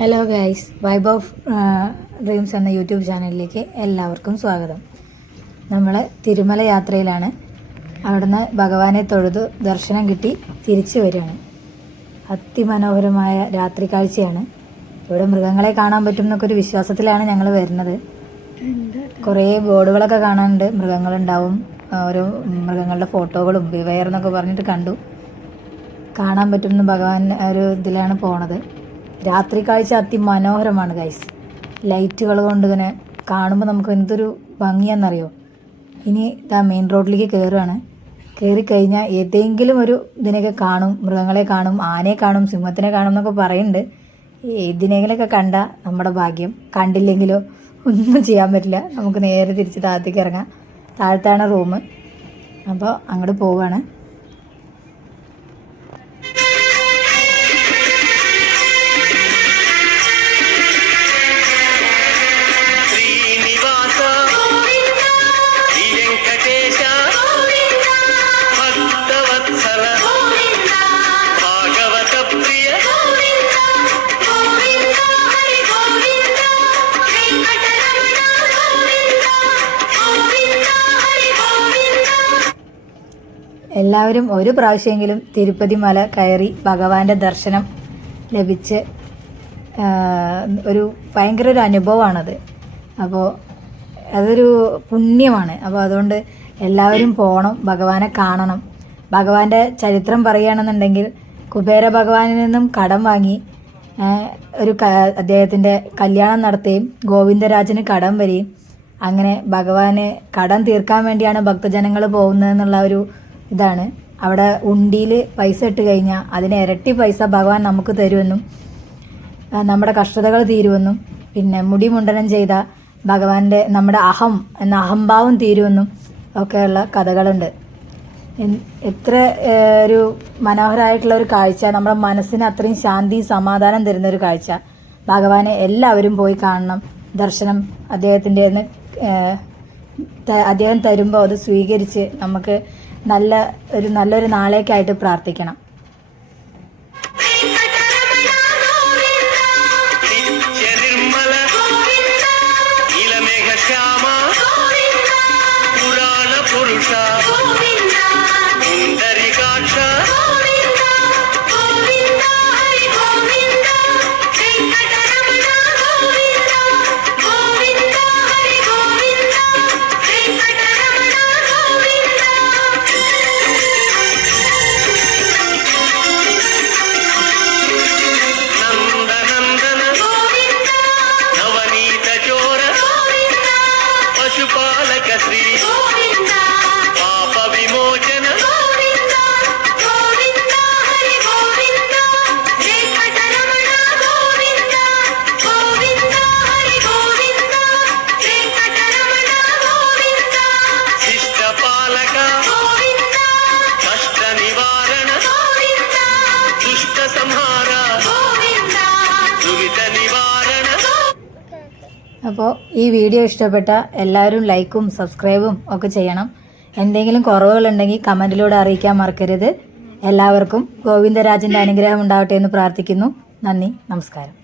Hello guys, vibe of dreams എന്ന YouTube ചാനലിലേക്ക് എല്ലാവർക്കും സ്വാഗതം. നമ്മൾ തിരുമല യാത്രയിലാണ്. അവിടുന്ന് ഭഗവാനെ തൊഴുതു ദർശനം കിട്ടി തിരിച്ചു വരികയാണ്. അതിമനോഹരമായ രാത്രി കാഴ്ചയാണ്. ഇവിടെ മൃഗങ്ങളെ കാണാൻ പറ്റും എന്നൊക്കെ ഒരു വിശ്വാസത്തിലാണ് ഞങ്ങൾ വരുന്നത്. കുറേ ബോർഡുകളൊക്കെ കാണാനുണ്ട്. മൃഗങ്ങളുണ്ടാവും, ഓരോ മൃഗങ്ങളുടെ ഫോട്ടോകളും ബിവെയർ എന്നൊക്കെ പറഞ്ഞിട്ട് കണ്ടു. കാണാൻ പറ്റുമെന്ന് ഭഗവാൻ ഒരു ഇതിലാണ് പോണത്. രാത്രി കാഴ്ച അതിമനോഹരമാണ് ഗൈസ്. ലൈറ്റുകൾ കൊണ്ട് ഇങ്ങനെ കാണുമ്പോൾ നമുക്ക് എന്തൊരു ഭംഗിയാണെന്നറിയോ. ഇനി ഇതാ മെയിൻ റോഡിലേക്ക് കയറുകയാണ്. കയറിക്കഴിഞ്ഞാൽ ഏതെങ്കിലും ഒരു ഇതിനെയൊക്കെ കാണും, മൃഗങ്ങളെ കാണും, ആനയെ കാണും, സിംഹത്തിനെ കാണും എന്നൊക്കെ പറയുന്നുണ്ട്. ഇതിനെങ്കിലൊക്കെ കണ്ട നമ്മുടെ ഭാഗ്യം. കണ്ടില്ലെങ്കിലോ ഒന്നും ചെയ്യാൻ പറ്റില്ല. നമുക്ക് നേരെ തിരിച്ച് താഴത്തേക്ക് ഇറങ്ങാം. താഴത്താണ് റൂം. അപ്പോൾ അങ്ങോട്ട് പോവുകയാണ്. എല്ലാവരും ഒരു പ്രാവശ്യമെങ്കിലും തിരുപ്പതി മല കയറി ഭഗവാന്റെ ദർശനം ലഭിച്ച് ഒരു ഭയങ്കര ഒരു അനുഭവമാണത്. അപ്പോൾ അതൊരു പുണ്യമാണ്. അപ്പോൾ അതുകൊണ്ട് എല്ലാവരും പോകണം, ഭഗവാനെ കാണണം. ഭഗവാന്റെ ചരിത്രം പറയുകയാണെന്നുണ്ടെങ്കിൽ കുബേര ഭഗവാനിൽ നിന്നും കടം വാങ്ങി അദ്ദേഹത്തിൻ്റെ കല്യാണം നടത്തുകയും ഗോവിന്ദരാജന് കടം വരികയും അങ്ങനെ ഭഗവാന് കടം തീർക്കാൻ വേണ്ടിയാണ് ഭക്തജനങ്ങൾ പോകുന്നതെന്നുള്ള ഒരു ഇതാണ്. അവിടെ ഉണ്ടിയിൽ പൈസ ഇട്ട് കഴിഞ്ഞാൽ അതിന് ഇരട്ടി പൈസ ഭഗവാൻ നമുക്ക് തരുമെന്നും നമ്മുടെ കഷ്ടതകൾ തീരുമെന്നും പിന്നെ മുടി മുണ്ടനം ചെയ്ത ഭഗവാന്റെ നമ്മുടെ അഹംഭാവം തീരുമെന്നും ഒക്കെയുള്ള കഥകളുണ്ട്. എത്ര ഒരു മനോഹരമായിട്ടുള്ള ഒരു കാഴ്ച, നമ്മുടെ മനസ്സിന് അത്രയും ശാന്തി സമാധാനം തരുന്ന ഒരു കാഴ്ച. ഭഗവാനെ എല്ലാവരും പോയി കാണണം. ദർശനം അദ്ദേഹം തരുമ്പോൾ അത് സ്വീകരിച്ച് നമുക്ക് നല്ലൊരു നാളേക്കായിട്ട് പ്രാർത്ഥിക്കണം. അപ്പോൾ ഈ വീഡിയോ ഇഷ്ടപ്പെട്ട എല്ലാവരും ലൈക്കും സബ്സ്ക്രൈബും ഒക്കെ ചെയ്യണം. എന്തെങ്കിലും കുറവുകളുണ്ടെങ്കിൽ കമൻറ്റിലൂടെ അറിയിക്കാൻ മറക്കരുത്. എല്ലാവർക്കും ഗോവിന്ദരാജൻ്റെ അനുഗ്രഹം ഉണ്ടാവട്ടെ എന്ന് പ്രാർത്ഥിക്കുന്നു. നന്ദി, നമസ്കാരം.